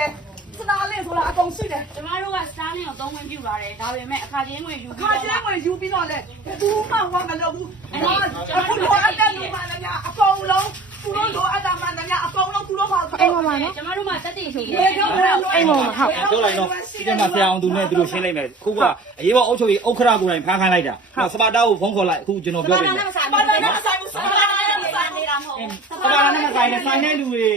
တယ်စတာလင်းဆိုတာအကုန်ရှိတယ် ကျမတို့ကစတားလင်းကိုသုံးဝင်ပြူလာတယ်ဒါပေမဲ့အခါချင်းငွေယူပြီး ခါချင်းဝင်ယူပြီးတော့လေဘူးမှဝါမလုပ်ဘူးအခုလိုအပ်တဲ့လူမှလည်းအကုန်လုံးသူတို့လိုအပ်တာမှလည်းအကုန်လုံးသူတို့မှာ အိမ်ပေါ်မှာနော် ကျမတို့မှတက်တည်ရှိတယ် အိမ်ပေါ်မှာဟုတ် ပြောလိုက်တော့ဒီထဲမှာဆရာအောင်သူနဲ့သူတို့ရှင်းလိုက်မယ်ခုကအရေးပေါ်အုပ်ချုပ်ရေးဥက္ခရာကိုယ်တိုင်ဖမ်းခိုင်းလိုက်တာစပါတာကိုဖုန်းခေါ်လိုက်အခုကျွန်တော်ပြောပြမယ် ဘာလဲမဆိုင်ဘူးစပါးနဲ့မဆိုင်နေတာမဟုတ် စပါတာနဲ့ဆိုင်တဲ့လူတွေ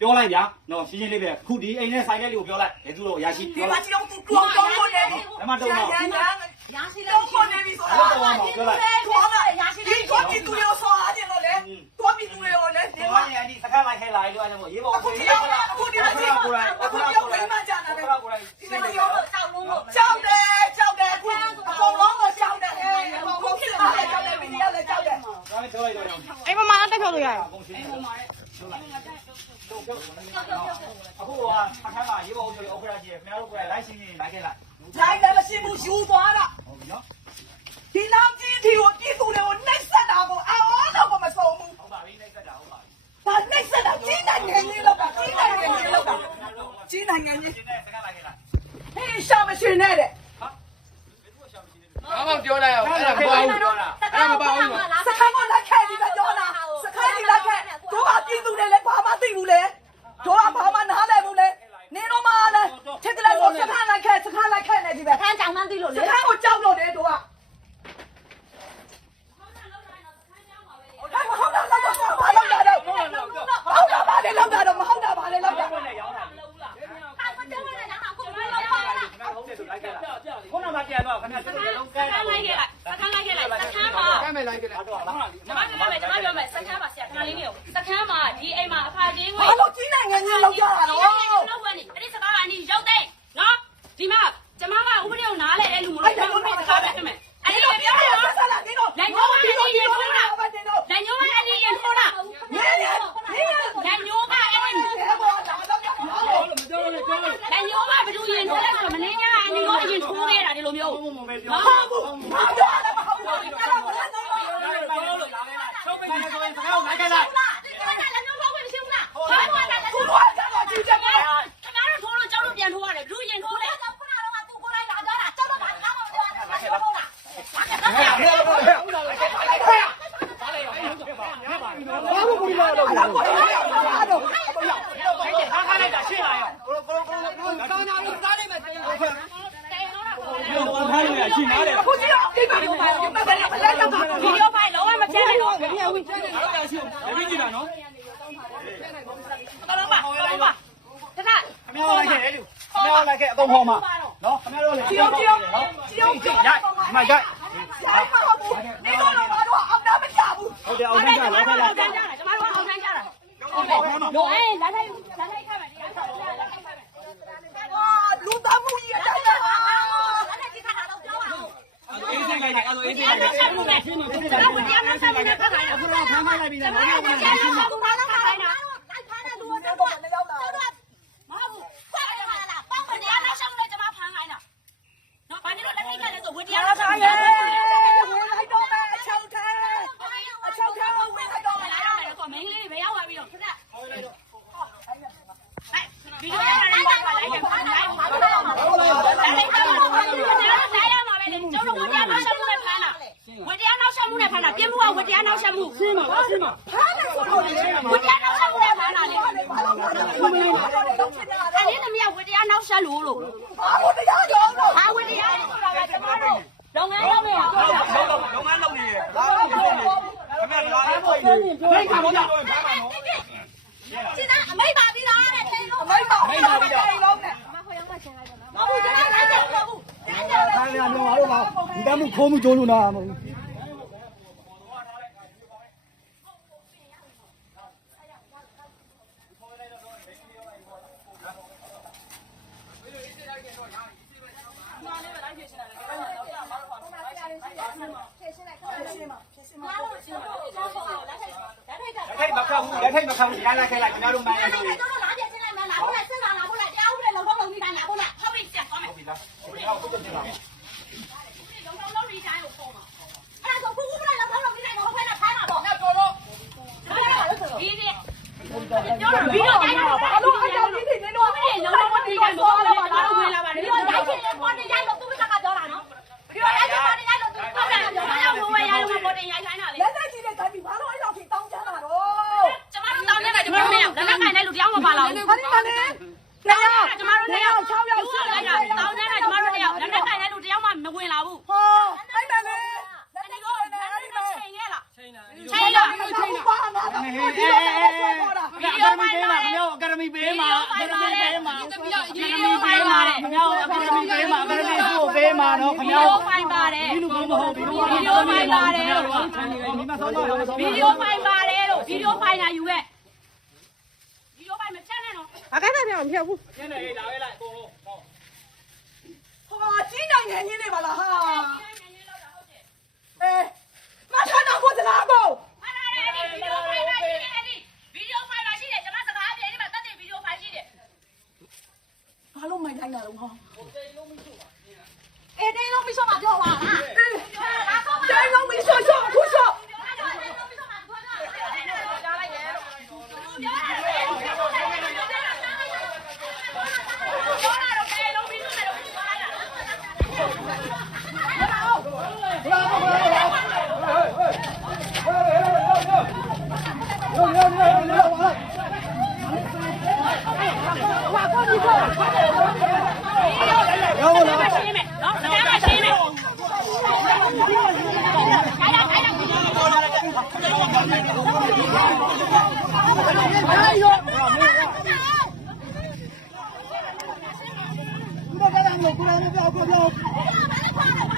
ပြောလိုက်ဗျာနော်ရှင်းရှင်းလေးပဲခုဒီအိမ်နဲ့ဆိုင်တဲ့လူကိုပြောလိုက်ဘယ်သူတော့ရရှိ ဒီ ပြော မှာ လိုက် ကြည့်တော့သူကောင်းလို့နေပြီ ဘယ်မှာတော့မှာ ရရှိလို့ခေါ်နေပြီဆိုတာခေါ်လာရရှိလို့ခေါ်ပြီးသူရောဆောအားတယ်လို့လေခေါ်ပြီးသူရောလေ ဒီမှာအဲ့ဒီစကားလိုက်ခဲလိုက်လို့အဲ့ဒါမို့ရေးပေါ် အခုဒီရောက်အခုဒီရောက်ကိုယ်တိုင်အခုဒီရောက်ဝင်မှကြာတာပဲဒီမှာရောတောက်လုံးလို့ကြောက်တယ်အခုအကုန်လုံးကိုကြောက်တယ်အကုန်လုံးဖြစ်လာတယ်ကြောက်တယ်ပြီးရတယ်ကြောက်တယ် ဒါနဲ့ပြောလိုက်တော့ အိမ်ပေါ်မှာတက်ဖြုတ်လို့ရတယ် အခုကအခါမှာရေးပေါ်အုပ်ချုပ်ရေးဥက္ခရာကြီးခင်ဗျားတို့ကလိုက်ရှင်းရင်လိုက်ခဲ့လိုက် လိုက်တယ်မရှိဘူးယူသွားတာ ဟုတ်ပြီနော် ဒီလောက်ကြီးဒီကိုပြည်သူတွေကိုနှိပ်စက်တာကိုအော်တော့မဆုံးဘူး ဟုတ်ပါပြီနှိပ်စက်တာဟုတ်ပါပြီ ဒါနှိပ်စက်တာကြီးနိုင်ငံကြီးလောက်တာကြီးနိုင်ငံကြီးလောက်တာကြီးနိုင်ငံကြီး ရှင်းတဲ့စကားလိုက်ခဲ့လိုက် ဟေးရှာမရှိနဲ့တဲ့ ဘာမှပြောလိုက်အောင်အဲ့ဒါမပေါ့ဘူးအဲ့ဒါမပေါ့ဘူး စခန်းကလက်ခဲ့ပြီးတော့ပြောတာစခန်းကြီးလက်ခဲ့တို့ကပြည်သူတွေလည်းဘာမှသိဘူးလေတို့ကဘာမှနားလည်ဘူးလေနေတော့မှလည်းထက်ကလေးကိုစခန်းလက်ခဲ့နေဒီပဲ ခန်းကြောင်မှန်းသိလို့ စ လေ ခန်းကိုကြောက်လို့တယ်တို့ကဟုတ်တာတော့ဘာလို့လာတော့ဟုတ်တာဘာလဲလောက်တာတော့မဟုတ်တာဘာလဲလောက်တာ ခုနကပြန်တော့ခင်ဗျာတို့လည်းလုံးကဲ ခန်းလိုက်ခဲ့လိုက်စခန်းလိုက်ခဲ့လိုက်စခန်းမှာ ကဲမယ်လိုက်ကြတယ် တော့လား ကျမပြောမယ်စခန်းမှာဆရာခဏလေးနေစခန်းမှာဒီအိမ်မှာအခါချင်းငွေ ဘာလို့ကြီးနိုင်ငံကြီးလောက်ကြတာတော့ လောက်ဝင်အဲ့ဒီစကားကအနီရုပ်သိနော်ဒီမှာကျမကဥပဒေကိုနားလဲတဲ့လူမလို့ကျမဥပဒေစကားပဲဖြစ်မယ်အဲ့ဒီပြောရအောင် ဆက်လာနေတော့ လက်ညိုးကနေရင်ထိုးတာလက်ညိုးကနေရင်ထိုးတာ နေနေနေ လက်ညိုးကအဲ့ဒီ ဘောလာတော့ကြောက် လက်ညိုးကဘယ်သူရင်ထိုးလဲဆိုတော့မင်းညာအနီရောအရင်ထိုးခဲ့တာဒီလိုမျိုး မမေပြော ဘာဘူးဘာပြောလဲမဟုတ်ဘူးအဲ့ဒါဘာလဲတော့ ချုပ်မနေဆိုရင်စကားကိုလိုက်ခဲ့လိုက် ဒီကနေ့လက်ညိုးဖောက်ဝင်မရှိဘူးလားဘာလို့လဲလက်ညိုး ခု ဖောက် တော့ကြတော့ကြည့်ကြပါ ခင်ဗျားတို့ထိုးလို့ကျောင်းတို့ပြန်ထိုးရတယ်ဘလူရင်ထိုးလဲခုနကတော့သူကိုယ်လိုက်လာကြတာကျောင်းတို့ကငါ့မောင်ပြောတာလက်ညိုးထိုးတာ ဘာဘူးဘူးလို့တော့ဘာလို့ဘာလို့ ခါခါလိုက်တာရှင်းလာရော ကာနာလို့စားလိုက်မယ်တင်လို့ ပြောထားလို့ရရှင်းလာတယ် ခုကြည့်အောင်ဒီမှာဒီမှာမလဲတော့ပါ ဗီဒီယိုဖိုင်လုံးဝမချဲနိုင်တော့ဘူး တပည့်ကြည့်တာနော် တော်ပါတော်ပါတထ ခင်ဗျားလိုက်ခဲ့လူခင်ဗျားလိုက်ခဲ့အကုန်ဟောမှာနော်ခင်ဗျားတို့လည်း ကြည့်အောင်ကြည့်အောင်ကြည့်အောင်ကြည့် ရိုက်မရိုက် ရိုက်မှာဘူးနေတော့တော့ဘာလို့အောင်တာမချဘူး ဟုတ်တယ်အောင်ကြလိုက်ခဲ့လိုက် ကျမတို့အောင်ဆန်းကြတာတော့အေးလက်လိုက်ခိုင်းမယ်ဒီအောင်လက်လိုက်ခိုင်းမယ် လူသားမှုကြီးအတိုင်းပါ လက်လိုက်ကြည့်ထားတာတော့ပြောပါဦး အေးစိတ်လိုက်တယ်အဲ့လိုအေးစိတ် ဒီ လို အောင် က် ဆက်မှုနဲ့ကျွန်တော်တရားမဆက်မှုနဲ့ဖတ်ခိုင်းတာ အခုတော့ဖမ်းခိုင်းလိုက်ပြီလား ကျွန်တော်တရားမဆက်မှုနဲ့ဖတ်ခိုင်းတာတိုက်ခိုင်းတဲ့လူတွေတော့ တော့လည်းရောက်လာ မဟုတ်ဘူးဖတ်ရမှာလားပေါ့မတရားမဆက်မှုနဲ့ကျွန်မဖမ်းခိုင်းတာနော်ဘာလို့လက်ထိတ်ခဲ့လဲဆိုဝတရားမဆက်မှုနဲ့ ဝင်လိုက်တော့မယ်အချုပ်ထဲအချုပ်ထဲဝင်လိုက်တော့မယ် လာရမယ်ဆိုမင်းလေးပဲရောက်သွားပြီးတော့ခဏဗီဒီယိုရလိုက်ပါလိုက်တယ်လိုက်ပါဘာလို့လဲလိုက်ရမှာပဲလေကျွန်တော်ဝတရားနောက်ဆက်မှုနဲ့ဖမ်းတာဝတရားနောက်ဆက်မှုနဲ့ဖမ်းတာပြင်းမှုကဝတရားနောက်ဆက်မှုရှင်းပါရှင်းပါ ဖမ်းတယ်ဆိုတော့လေ ဝတရားနောက်ဆက်မှုနဲ့ဖမ်းတာလေ ဘာလို့ဖမ်းတာလဲဘာလို့တော့ဖြစ်နေတာ အဲ့ဒီသမီးကဝတရားနောက်ဆက်လို့ ဘာလို့တရားကြောင်းတော့ ဟာဝတရားဆိုတာကကျမတို့လုပ်ငန်းလုပ်နေတာပြောတာ လုံးဝလုံးနေတယ်ဘာလို့ပြောလဲခင်ဗျားလာဖို့ဒိတ်ကဘောတော့ဖမ်းပါနော် ရှင်းတာအမိတ်ပါပြီးသားတဲ့ထိလို့ မိမမိမလုံးနဲ့ မဟုတ်ကျွန်တော်လည်းချက်လို့ဘူး ခိုင်းရတော့ငါတို့ကဒီတမ်းမှုခိုးမှုကြိုးလို့နာမဟုတ်ဘူး လက်ထိတ်မခတ်ဘူးလက်ထိတ်မခတ်ဘူးရလိုက်ခဲ့လိုက်ခင်ဗျားတို့မှန်းရလို့ ကျွန်တော်လာပြရှင်းလိုက်မယ်လာဖို့လိုက်စဉ်းစားလာဖို့လိုက်တရားဥပဒေလုံတော့လုံပြီးတိုင်းလာဖို့လိုက်ဟုတ်ပြီဆက်သွားမယ် ပြီလားဟုတ်ပြီဟုတ်ပြီလား လုံတော့လုံပြီးတိုင်းကိုပေါ်မှာအဲ့ဒါဆိုခုခုမလိုက်လုံတော့လုံပြီးတိုင်းတော့ဖဲနဲ့ဖမ်းမှာပေါ့ ညတော်တော့ ဒီဒီပြောတော့ဗီဒီယိုတိုင်းတော့ ဘာလို့အကြောင်းကြီးနေတော့ လုံတော့ ပေးမှာအကယ်ဒမီပေးမှာအကယ်ဒမီပေးမှာခင်ဗျားအကယ်ဒမီပေးမှာအကယ်ဒမီကိုပေးမှာနော်ခင်ဗျား ဖိုင်ပါတယ် ဒီလူကမဟုတ်ဘူး ဗီဒီယိုဖိုင်ပါတယ် ခင်ဗျားတို့ကဒီမှာဆောင်းတော့ဆောင်း ဗီဒီယိုဖိုင်ပါတယ်လို့ဗီဒီယိုဖိုင်လာယူခဲ့ဗီဒီယိုဖိုင်မဖြတ်နဲ့နော် အကိုက်ဆက်ပြောင်းမဖြုတ်ဘူး ကျင်းနေလာခဲ့လိုက်အကုန်လုံး ဟာကြီးနိုင်ငံကြီးနေပါလားဟာအေးမဆန်းတော့ကိုစကားကို အဲ့ဒါလေဗီဒီယိုဖိုင်လာရှိတယ်အဲ့ဒီဗီဒီယိုဖိုင်လာရှိတယ်ကျွန်မစကားပြေဒီမှာတက်တဲ့ဗီဒီယိုဖိုင်ရှိတယ် ဘာလို့မိုက်လိုက်တာလဲဟာ အေးတင်းလုံးမရှိမှပြောပါလား တိုင်းလုံးမဆော့ဆော့ခုဆော့ 不要干了，不要不要不要。